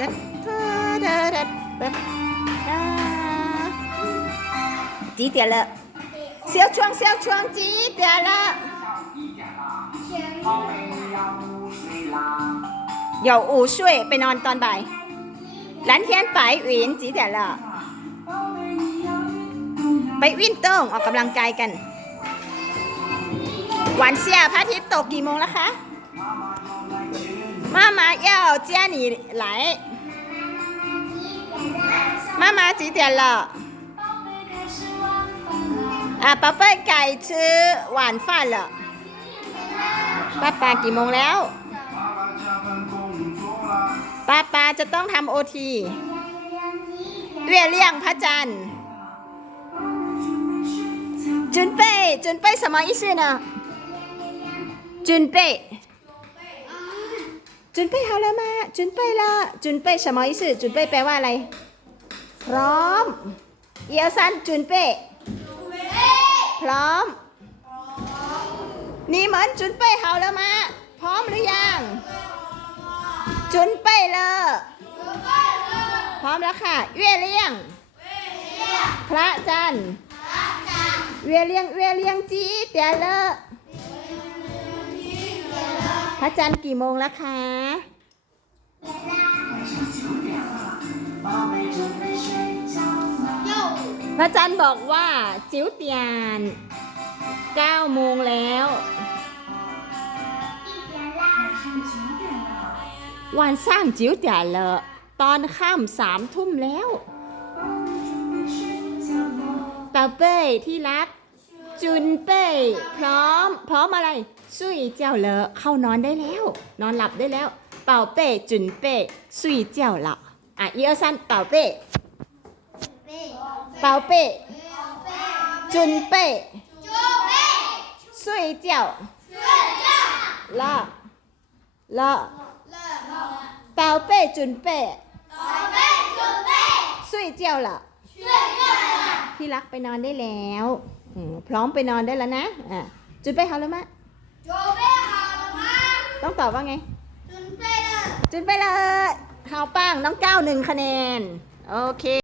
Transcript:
ดัดดาดัดดัดดา几点了？小窗小窗几点了？有午睡ไปนอนตอนบ่าย蓝天白云几点了？ไปวิ่งเต้งออกกำลังกายกัน หวานเสียพระอาทิตย์ตกกี่โมงแล้วคะ 妈妈要接你来妈妈几点了啊宝贝改吃晚饭了ป้าปากี่โมงแล้วป้าปาจะต้องทำโอทีเวียเลี่ยงพระจันทร์จุนเป้จุนเป้什么意思呢จุนเป้ จุนไปเอาแล้วมา จุนไปละจุนไปชมอยสื่อจุนไปแปลว่าอะไร พร้อม เอียวซันจุนเป้พร้อม นี่เหมือนจุนไปเอาแล้วมา พร้อมหรือยัง จุนไปเลยพร้อมแล้วค่ะ เวเลียง พระจันทร์เวเลียงเวเลียงจีเตียเลอ พระจันทร์กี่โมงแล้วคะพระจันทร์บอกว่าจิ๋วเตียน9โมงแล้ววันสร้างจิ๋วเตียนเลยตอนค่ำสามทุ่มแล้วเต่าเป้ยที่รัก จุนเป้พร้อม พร้อมอะไรซุยเจ้าเลอเข้านอนได้แล้ว นอนหลับได้แล้ว เป่าเป้ยจุนเป้ยซุยเจ้าละอะอีเอาสันเป่าเป้ยเป่าเป้ยจุนเป้ยซุยเจ้าละละเป่าเป้ยจุนเป้ยซุยเจ้าละที่รักไปนอนได้แล้ว พร้อมไปนอนได้แล้วนะอะจุนเป้เขาแล้วมะต้องตอบว่าไง จุนไปเลยเฮาป้างน้องเก้าหนึ่งคะแนน โอเค